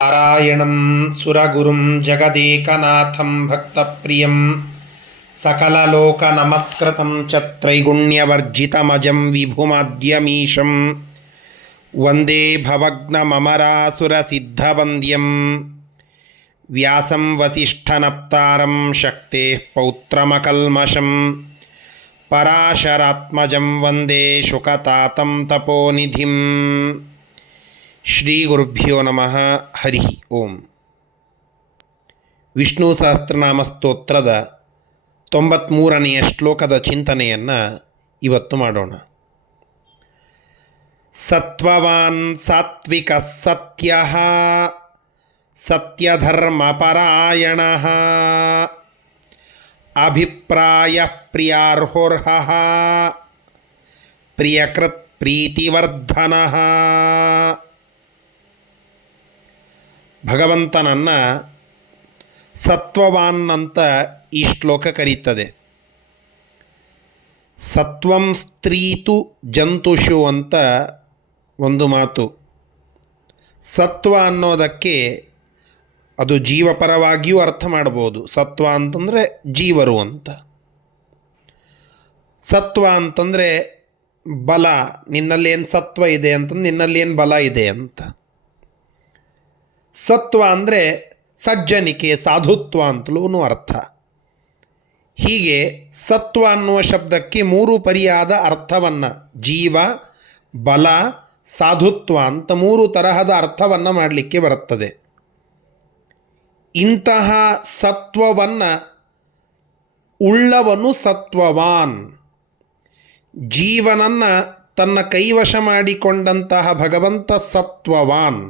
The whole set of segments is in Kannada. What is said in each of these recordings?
ನಾರಾಯಣಂ ಸುರಗುರುಂ ಜಗದೇಕನಾಥಂ ಭಕ್ತಪ್ರಿಯಂ ಸಕಲಲೋಕನಮಸ್ಕೃತಂ ಚ ತ್ರೈಗುಣ್ಯವರ್ಜಿತಮಜಂ ವಿಭುಮಾದ್ಯಮೀಶಂ ವಂದೇ ಭವಗ್ನಮರಾಸುರಸಿದ್ಧವಂದ್ಯಂ ವ್ಯಾಸಂ ವಸಿಷ್ಠನಪ್ತಾರಂ ಶಕ್ತೇಃ ಪೌತ್ರಮಕಲ್ಮಷಂ ಪರಾಶರಾತ್ಮಜಂ ವಂದೇ ಶುಕತಾತಂ ತಪೋನಿಧಿಂ. ಶ್ರೀ ಗುರುಭ್ಯೋ ನಮಃ. ಹರಿ ಓಂ. ವಿಷ್ಣು ಸಹಸ್ರನಾಮ ಸ್ತೋತ್ರದ 93ನೆಯ ಶ್ಲೋಕದ ಚಿಂತನೆಯನ್ನು ಇವತ್ತು ಮಾಡೋಣ. ಸತ್ವವಾನ್ ಸಾತ್ವಿಕ ಸತ್ಯಃ ಸತ್ಯಧರ್ಮಪರಾಯಣಃ ಅಭಿಪ್ರಾಯ ಪ್ರಿಯಾರ್ಹೋರ್ಹಃ ಪ್ರಿಯಕೃತ್ ಪ್ರೀತಿವರ್ಧನಃ. ಭಗವಂತನನ್ನು ಸತ್ವವಾನ್ ಅಂತ ಈ ಶ್ಲೋಕ ಕರೀತದೆ. ಸತ್ವಂ ಸ್ತ್ರೀತು ಜಂತುಷು ಅಂತ ಒಂದು ಮಾತು. ಸತ್ವ ಅನ್ನೋದಕ್ಕೆ ಅದು ಜೀವಪರವಾಗಿಯೂ ಅರ್ಥ ಮಾಡ್ಬೋದು. ಸತ್ವ ಅಂತಂದರೆ ಜೀವರು ಅಂತ. ಸತ್ವ ಅಂತಂದರೆ ಬಲ, ನಿನ್ನಲ್ಲೇನು ಸತ್ವ ಇದೆ ಅಂತಂದು ನಿನ್ನಲ್ಲೇನು ಬಲ ಇದೆ ಅಂತ. ಸತ್ವ ಅಂದರೆ ಸಜ್ಜನಿಕೆ, ಸಾಧುತ್ವ ಅಂತಲೂ ಅರ್ಥ. ಹೀಗೆ ಸತ್ವ ಅನ್ನುವ ಶಬ್ದಕ್ಕೆ 3 ಪರಿಯಾದ ಅರ್ಥವನ್ನು, ಜೀವ, ಬಲ, ಸಾಧುತ್ವ ಅಂತ 3 ತರಹದ ಅರ್ಥವನ್ನು ಮಾಡಲಿಕ್ಕೆ ಬರುತ್ತದೆ. ಇಂತಹ ಸತ್ವವನ್ನು ಉಳ್ಳವನು ಸತ್ವವಾನ್. ಜೀವನನ್ನು ತನ್ನ ಕೈವಶ ಮಾಡಿಕೊಂಡಂತಹ ಭಗವಂತ ಸತ್ವವಾನ್.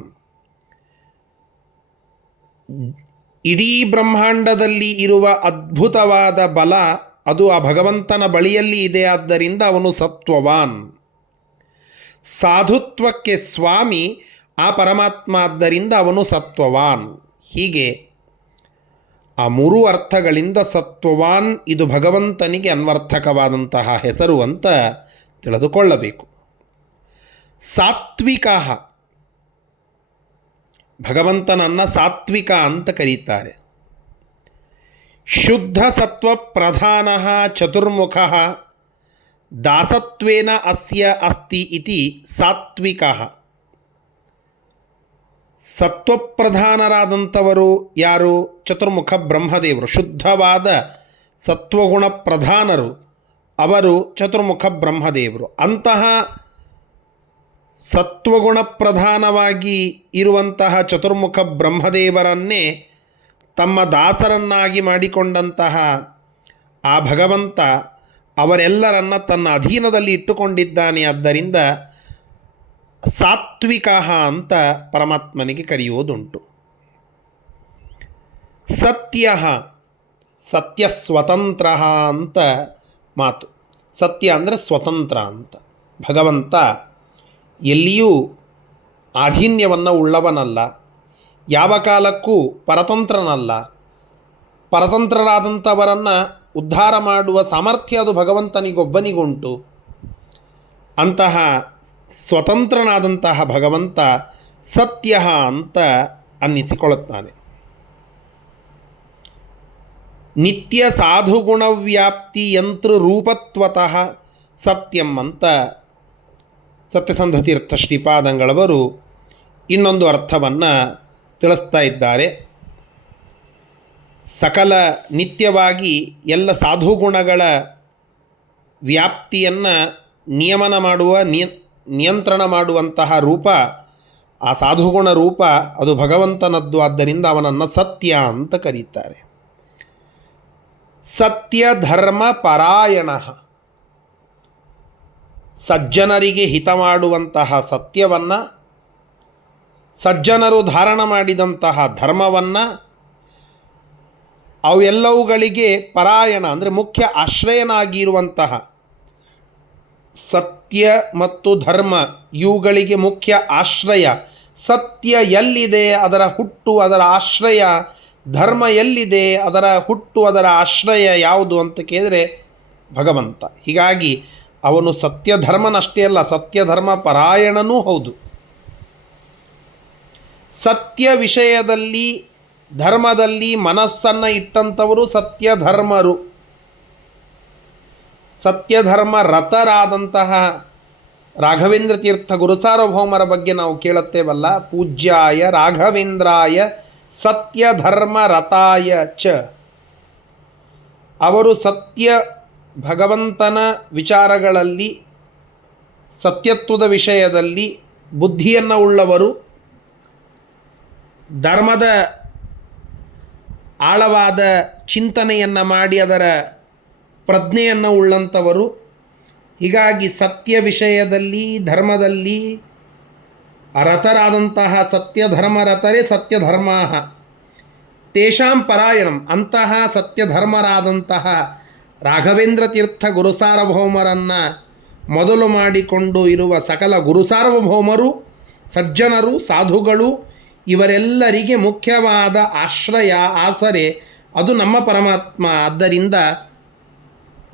ಇಡೀ ಬ್ರಹ್ಮಾಂಡದಲ್ಲಿ ಇರುವ ಅದ್ಭುತವಾದ ಬಲ ಅದು ಆ ಭಗವಂತನ ಬಳಿಯಲ್ಲಿ ಇದೆ. ಆದ್ದರಿಂದ ಅವನು ಸತ್ವವಾನ್. ಸಾಧುತ್ವಕ್ಕೆ ಸ್ವಾಮಿ ಆ ಪರಮಾತ್ಮ, ಆದ್ದರಿಂದ ಅವನು ಸತ್ವವಾನ್. ಹೀಗೆ ಆ 3 ಅರ್ಥಗಳಿಂದ ಸತ್ವವಾನ್ ಇದು ಭಗವಂತನಿಗೆ ಅನ್ವರ್ಥಕವಾದಂತಹ ಹೆಸರು ಅಂತ ತಿಳಿದುಕೊಳ್ಳಬೇಕು. ಸಾತ್ವಿಕ, ಭಗವಂತನನ್ನು ಸಾತ್ವಿಕ ಅಂತ ಕರೀತಾರೆ. ಶುದ್ಧ ಸತ್ವ ಪ್ರಧಾನ ಚತುರ್ಮುಖ ದಾಸತ್ವೇನ ಅಸ್ಯ ಅಸ್ತಿ ಇತಿ ಸಾತ್ವಿಕ. ಸತ್ವಪ್ರಧಾನರಾದಂಥವರು ಯಾರು? ಚತುರ್ಮುಖ ಬ್ರಹ್ಮದೇವರು. ಶುದ್ಧವಾದ ಸತ್ವಗುಣ ಪ್ರಧಾನರು ಅವರು ಚತುರ್ಮುಖ ಬ್ರಹ್ಮದೇವರು. ಅಂತಹ ಸತ್ವಗುಣ ಪ್ರಧಾನವಾಗಿ ಇರುವಂತಹ ಚತುರ್ಮುಖ ಬ್ರಹ್ಮದೇವರನ್ನೇ ತಮ್ಮ ದಾಸರನ್ನಾಗಿ ಮಾಡಿಕೊಂಡಂತಹ ಆ ಭಗವಂತ ಅವರೆಲ್ಲರನ್ನ ತನ್ನ ಅಧೀನದಲ್ಲಿ ಇಟ್ಟುಕೊಂಡಿದ್ದಾನೆ. ಆದ್ದರಿಂದ ಸಾತ್ವಿಕ ಅಂತ ಪರಮಾತ್ಮನಿಗೆ ಕರೆಯುವುದುಂಟು. ಸತ್ಯ, ಸತ್ಯ ಸ್ವತಂತ್ರ ಅಂತ ಮಾತು. ಸತ್ಯ ಅಂದರೆ ಸ್ವತಂತ್ರ ಅಂತ. ಭಗವಂತ ಎಲ್ಲಿಯೂ ಆಧೀನ್ಯವನ್ನು ಉಳ್ಳವನಲ್ಲ, ಯಾವ ಕಾಲಕ್ಕೂ ಪರತಂತ್ರನಲ್ಲ. ಪರತಂತ್ರರಾದಂಥವರನ್ನು ಉದ್ಧಾರ ಮಾಡುವ ಸಾಮರ್ಥ್ಯ ಅದು ಭಗವಂತನಿಗೊಬ್ಬನಿಗುಂಟು. ಅಂತಹ ಸ್ವತಂತ್ರನಾದಂತಹ ಭಗವಂತ ಸತ್ಯ ಅಂತ ಅನ್ನಿಸಿಕೊಳ್ಳುತ್ತಾನೆ. ನಿತ್ಯ ಸಾಧುಗುಣವ್ಯಾಪ್ತಿ ಯಂತ್ರ ರೂಪತ್ವತಃ ಸತ್ಯಂ ಅಂತ ಸತ್ಯಸಂಧತೀರ್ಥ ಶ್ರೀಪಾದಂಗಳವರು ಇನ್ನೊಂದು ಅರ್ಥವನ್ನು ತಿಳಿಸ್ತಾ ಇದ್ದಾರೆ. ಸಕಲ ನಿತ್ಯವಾಗಿ ಎಲ್ಲ ಸಾಧುಗುಣಗಳ ವ್ಯಾಪ್ತಿಯನ್ನು ನಿಯಮನ ಮಾಡುವ ನಿಯಂತ್ರಣ ಮಾಡುವಂತಹ ರೂಪ ಆ ಸಾಧುಗುಣ ರೂಪ ಅದು ಭಗವಂತನದ್ದು. ಆದ್ದರಿಂದ ಅವನನ್ನು ಸತ್ಯ ಅಂತ ಕರೀತಾರೆ. ಸತ್ಯ ಧರ್ಮ ಪರಾಯಣ, ಸಜ್ಜನರಿಗೆ ಹಿತ ಮಾಡುವಂತಹ ಸತ್ಯವನ್ನು, ಸಜ್ಜನರು ಧಾರಣ ಮಾಡಿದಂತಹ ಧರ್ಮವನ್ನು, ಅವೆಲ್ಲವುಗಳಿಗೆ ಪರಾಯಣ ಅಂದರೆ ಮುಖ್ಯ ಆಶ್ರಯನಾಗಿರುವಂತಹ ಸತ್ಯ ಮತ್ತು ಧರ್ಮ ಇವುಗಳಿಗೆ ಮುಖ್ಯ ಆಶ್ರಯ. ಸತ್ಯ ಎಲ್ಲಿದೆ ಅದರ ಹುಟ್ಟು, ಅದರ ಆಶ್ರಯ. ಧರ್ಮ ಎಲ್ಲಿದೆ ಅದರ ಹುಟ್ಟು, ಅದರ ಆಶ್ರಯ ಯಾವುದು ಅಂತ ಕೇಳಿದರೆ ಭಗವಂತ. ಹೀಗಾಗಿ ಅವನು ಸತ್ಯಧರ್ಮನಷ್ಟೇ ಅಲ್ಲ, ಸತ್ಯಧರ್ಮ ಪರಾಯಣನೂ ಹೌದು. ಸತ್ಯ ವಿಷಯದಲ್ಲಿ ಧರ್ಮದಲ್ಲಿ ಮನಸ್ಸನ್ನು ಇಟ್ಟಂಥವರು ಸತ್ಯಧರ್ಮರು. ಸತ್ಯಧರ್ಮ ರತರಾದಂತಹ ರಾಘವೇಂದ್ರ ತೀರ್ಥ ಗುರುಸಾರ್ವಭೌಮರ ಬಗ್ಗೆ ನಾವು ಕೇಳುತ್ತೇವಲ್ಲ, ಪೂಜ್ಯಾಯ ರಾಘವೇಂದ್ರಾಯ ಸತ್ಯಧರ್ಮ ರತಾಯ ಚ. ಅವರು ಸತ್ಯ ಭಗವಂತನ ವಿಚಾರಗಳಲ್ಲಿ, ಸತ್ಯತ್ವದ ವಿಷಯದಲ್ಲಿ ಬುದ್ಧಿಯನ್ನು ಉಳ್ಳವರು, ಧರ್ಮದ ಆಳವಾದ ಚಿಂತನೆಯನ್ನು ಮಾಡಿ ಅದರ ಪ್ರಜ್ಞೆಯನ್ನು ಉಳ್ಳಂಥವರು. ಹೀಗಾಗಿ ಸತ್ಯ ವಿಷಯದಲ್ಲಿ ಧರ್ಮದಲ್ಲಿ ರತರಾದಂತಹ ಸತ್ಯಧರ್ಮರತರೇ ಸತ್ಯಧರ್ಮಾ ತೇಷಾಂ ಪರಾಯಣಂ. ಅಂತಹ ಸತ್ಯಧರ್ಮರಾದಂತಹ ರಾಘವೇಂದ್ರ ತೀರ್ಥ ಗುರುಸಾರ್ವಭೌಮರನ್ನು ಮೊದಲು ಮಾಡಿಕೊಂಡು ಇರುವ ಸಕಲ ಗುರುಸಾರ್ವಭೌಮರು, ಸಜ್ಜನರು, ಸಾಧುಗಳು, ಇವರೆಲ್ಲರಿಗೆ ಮುಖ್ಯವಾದ ಆಶ್ರಯ, ಆಸರೆ ಅದು ನಮ್ಮ ಪರಮಾತ್ಮ. ಆದ್ದರಿಂದ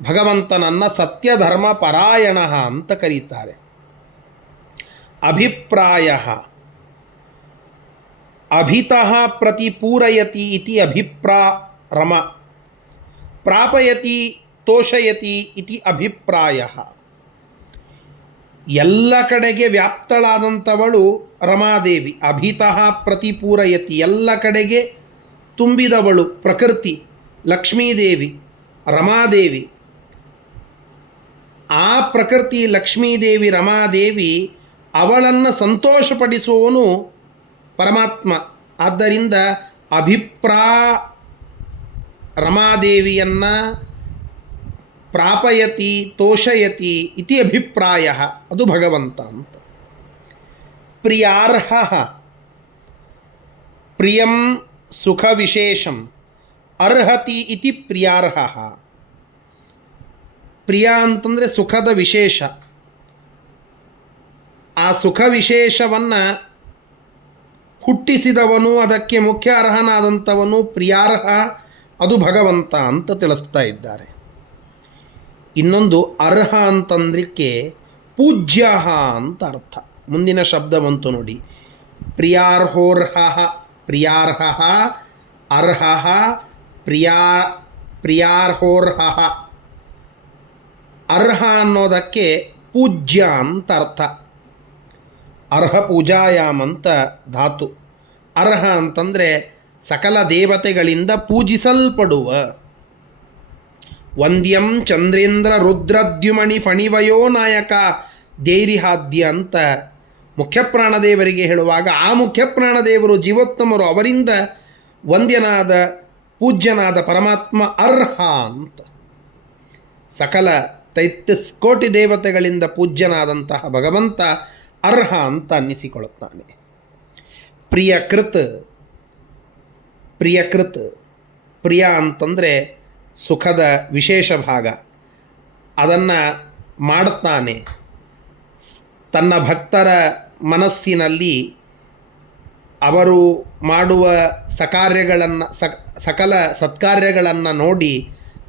ಭಗವಂತನನ್ನು ಸತ್ಯಧರ್ಮ ಪರಾಯಣ ಅಂತ ಕರೀತಾರೆ. ಅಭಿಪ್ರಾಯ ಅಭಿತಃ ಪ್ರತಿಪೂರಯತಿ ಇತಿ ಅಭಿಪ್ರಾರಮ, ಪ್ರಾಪಯತಿ ತೋಷಯತಿ ಇತಿ ಅಭಿಪ್ರಾಯ. ಎಲ್ಲ ಕಡೆಗೆ ವ್ಯಾಪ್ತಳಾದಂಥವಳು ರಮಾದೇವಿ. ಅಭಿತಃ ಪ್ರತಿಪೂರಯತಿ, ಎಲ್ಲ ಕಡೆಗೆ ತುಂಬಿದವಳು ಪ್ರಕೃತಿ ಲಕ್ಷ್ಮೀದೇವಿ ರಮಾದೇವಿ. ಆ ಪ್ರಕೃತಿ ಲಕ್ಷ್ಮೀದೇವಿ ರಮಾದೇವಿ, ಅವಳನ್ನು ಸಂತೋಷಪಡಿಸುವವನು ಪರಮಾತ್ಮ. ಆದ್ದರಿಂದ ರಮಾದೇವಿಯನ್ನು ಪ್ರಾಪಯತಿ ತೋಷಯತಿ ಇತಿ ಅಭಿಪ್ರಾಯ, ಅದು ಭಗವಂತ ಅಂತ. ಪ್ರಿಯಾರ್ಹ ಪ್ರಿಯಂ ಸುಖ ವಿಶೇಷಂ ಅರ್ಹತಿ ಇತಿ ಪ್ರಿಯಾರ್ಹ. ಪ್ರಿಯ ಅಂತಂದರೆ ಸುಖದ ವಿಶೇಷ. ಆ ಸುಖ ವಿಶೇಷವನ್ನು ಹುಟ್ಟಿಸಿದವನು, ಅದಕ್ಕೆ ಮುಖ್ಯ ಅರ್ಹನಾದಂಥವನು ಪ್ರಿಯಾರ್ಹ, ಅದು ಭಗವಂತ ಅಂತ ತಿಳಿಸ್ತಾ ಇದ್ದಾರೆ. ಇನ್ನೊಂದು ಅರ್ಹ ಅಂತಂದ್ರಿಕ್ಕೆ ಪೂಜ್ಯ ಅಂತ ಅರ್ಥ. ಮುಂದಿನ ಶಬ್ದ ಬಂತು ನೋಡಿ, ಪ್ರಿಯಾರ್ಹೋರ್ಹ, ಪ್ರಿಯಾರ್ಹ, ಅರ್ಹ, ಪ್ರಿಯಾರ್ಹೋರ್ಹ. ಅರ್ಹ ಅನ್ನೋದಕ್ಕೆ ಪೂಜ್ಯ ಅಂತ ಅರ್ಥ. ಅರ್ಹ ಪೂಜಾಯಾಮ್ ಅಂತ ಧಾತು. ಅರ್ಹ ಅಂತಂದರೆ ಸಕಲ ದೇವತೆಗಳಿಂದ ಪೂಜಿಸಲ್ಪಡುವ. ವಂದ್ಯಂ ಚಂದ್ರೇಂದ್ರ ರುದ್ರದ್ಯುಮಣಿ ಫಣಿವಯೋ ನಾಯಕ ಧೈರ್ಯಾದ್ಯ ಅಂತ ಮುಖ್ಯಪ್ರಾಣದೇವರಿಗೆ ಹೇಳುವಾಗ, ಆ ಮುಖ್ಯಪ್ರಾಣದೇವರು ಜೀವೋತ್ತಮರು, ಅವರಿಂದ ವಂದ್ಯನಾದ ಪೂಜ್ಯನಾದ ಪರಮಾತ್ಮ ಅರ್ಹ ಅಂತ. ಸಕಲ 33 ಕೋಟಿ ದೇವತೆಗಳಿಂದ ಪೂಜ್ಯನಾದಂತಹ ಭಗವಂತ ಅರ್ಹ ಅಂತ ಅನ್ನಿಸಿಕೊಳ್ಳುತ್ತಾನೆ. ಪ್ರಿಯಕೃತ್, ಪ್ರಿಯ ಅಂತಂದರೆ ಸುಖದ ವಿಶೇಷ ಭಾಗ, ಅದನ್ನು ಮಾಡುತ್ತಾನೆ. ತನ್ನ ಭಕ್ತರ ಮನಸ್ಸಿನಲ್ಲಿ ಅವರು ಮಾಡುವ ಸಕಲ ಸತ್ಕಾರ್ಯಗಳನ್ನು ನೋಡಿ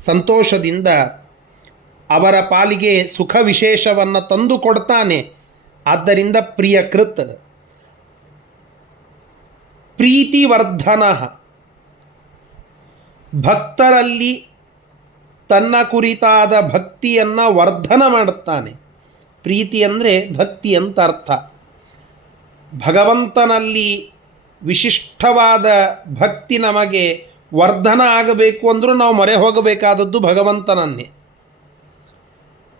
ಸಂತೋಷದಿಂದ ಅವರ ಪಾಲಿಗೆ ಸುಖ ವಿಶೇಷವನ್ನು ತಂದು ಕೊಡ್ತಾನೆ. ಆದ್ದರಿಂದ ಪ್ರಿಯಕೃತ್. ಪ್ರೀತಿವರ್ಧನ, ಭಕ್ತರಲ್ಲಿ ತನ್ನ ಕುರಿತಾದ ಭಕ್ತಿಯನ್ನು ವರ್ಧನ ಮಾಡುತ್ತಾನೆ. ಪ್ರೀತಿ ಅಂದರೆ ಭಕ್ತಿ ಅಂತ ಅರ್ಥ. ಭಗವಂತನಲ್ಲಿ ವಿಶಿಷ್ಟವಾದ ಭಕ್ತಿ ನಮಗೆ ವರ್ಧನ ಆಗಬೇಕು ಅಂದರೂ ನಾವು ಮೊರೆ ಹೋಗಬೇಕಾದದ್ದು ಭಗವಂತನನ್ನೇ.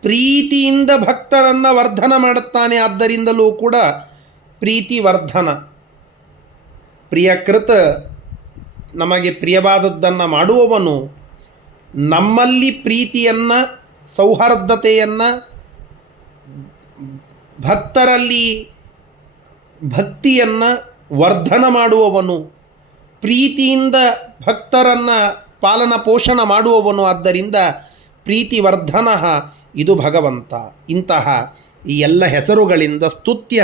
ಪ್ರೀತಿಯಿಂದ ಭಕ್ತರನ್ನು ವರ್ಧನ ಮಾಡುತ್ತಾನೆ. ಆದ್ದರಿಂದಲೂ ಕೂಡ ಪ್ರೀತಿ ವರ್ಧನ. ಪ್ರಿಯಕೃತ, ನಮಗೆ ಪ್ರಿಯವಾದದ್ದನ್ನು ಮಾಡುವವನು, ನಮ್ಮಲ್ಲಿ ಪ್ರೀತಿಯನ್ನು, ಸೌಹಾರ್ದತೆಯನ್ನು, ಭಕ್ತರಲ್ಲಿ ಭಕ್ತಿಯನ್ನು ವರ್ಧನ ಮಾಡುವವನು, ಪ್ರೀತಿಯಿಂದ ಭಕ್ತರನ್ನು ಪಾಲನ ಪೋಷಣ ಮಾಡುವವನು. ಆದ್ದರಿಂದ ಪ್ರೀತಿವರ್ಧನ, ಇದು ಭಗವಂತ. ಇಂತಹ ಈ ಎಲ್ಲ ಹೆಸರುಗಳಿಂದ ಸ್ತುತ್ಯ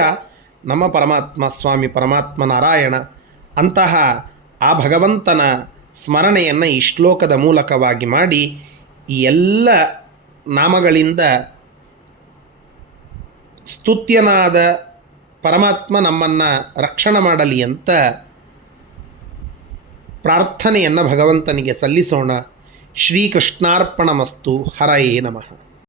ನಮ್ಮ ಪರಮಾತ್ಮ ಸ್ವಾಮಿ ಪರಮಾತ್ಮ ನಾರಾಯಣ. ಅಂತಹ ಆ ಭಗವಂತನ ಸ್ಮರಣೆಯನ್ನು ಈ ಶ್ಲೋಕದ ಮೂಲಕವಾಗಿ ಮಾಡಿ ಈ ಎಲ್ಲ ನಾಮಗಳಿಂದ ಸ್ತುತ್ಯನಾದ ಪರಮಾತ್ಮ ನಮ್ಮನ್ನು ರಕ್ಷಣೆ ಮಾಡಲಿ ಅಂತ ಪ್ರಾರ್ಥನೆಯನ್ನು ಭಗವಂತನಿಗೆ ಸಲ್ಲಿಸೋಣ. ಶ್ರೀಕೃಷ್ಣಾರ್ಪಣಮಸ್ತು. ಹರಯೇ ನಮಃ.